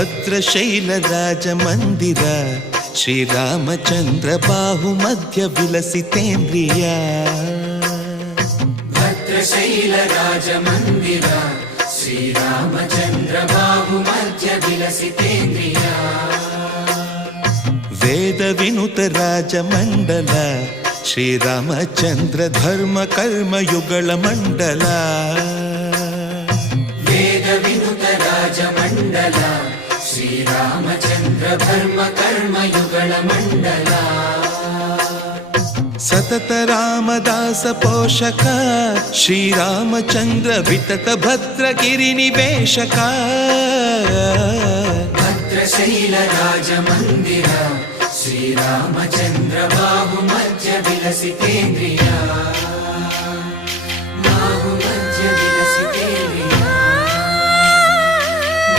ಭದ್ರಶೈಲ ರಾಜ ಮಂದಿರ ಶ್ರೀರಾಮಚಂದ್ರ ಬಾಹು ಮಧ್ಯ ವಿಲಸಿತೇಂದ್ರಿಯ ಭದ್ರಶೈಲ ರಾಜ ಮಂದಿರ ಶ್ರೀರಾಮಚಂದ್ರ ಬಾಹು ಮಧ್ಯ ವಿಲಸಿತೇಂದ್ರಿಯ ವೇದ ವಿನುತ ರಾಜ ಮಂಡಲ ಶ್ರೀರಾಮಚಂದ್ರ ಧರ್ಮ ಕರ್ಮಯುಗಳ ಮಂಡಲ ವೇದ ವಿನುತ ರಾಜ ಮಂಡಲ ಶ್ರೀರಾಮಚಂದ್ರ ಧರ್ಮ ಕರ್ಮಯುಗಳ ಮಂಡಲ ಸತತ ರಾಮದಾಸ ಪೋಷಕ ಶ್ರೀರಾಮಚಂದ್ರ ವಿತತ ಭದ್ರಗಿರಿ ನಿವೇಶಕ ಭದ್ರಶೈಲ ರಾಜ ಮಂದಿರ ಶ್ರೀರಾಮಚಂದ್ರ ಬಾಹು ಮಧ್ಯ ವಿಲಸಿತೇಂದ್ರಿಯ